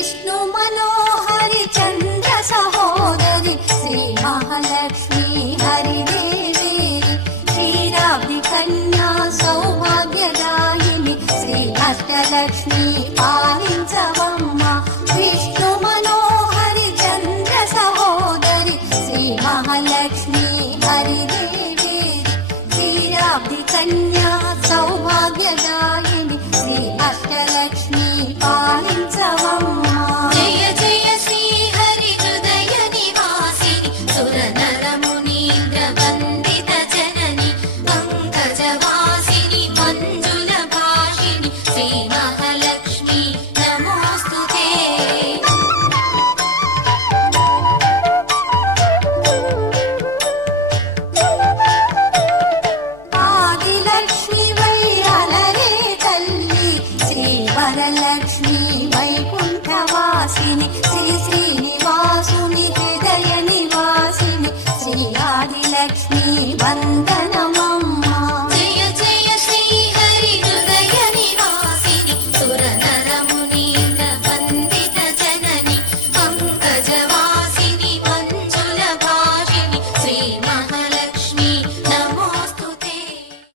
विष्णु मनोहरि चंद्र सहोदरि श्री महालक्ष्मी हरिदेवी क्षीराब्धि कन्या सौभाग्यदायिनि श्री अष्टलक्ष्मी पालिंचवम्मा विष्णु मनोहरि चंद्र सहोदरि श्री महालक्ष्मी हरिदेवी क्षीराब्धि कन्या सौभाग्यदायिनि श्री अष्टलक्ष्मी पालिंचवम्मा जय जय श्री हरि हृदय निवासिनि सुर नर मुनीन्द्र वन्दित जननि पंकजवासिनि मंजुल भाषिणि श्री महालक्ष्मी नमोस्तुते आदिलक्ष्मी वैरलरे तल्ली श्री वरलक्ष्मी वैकुंठवासिनि श्री श्री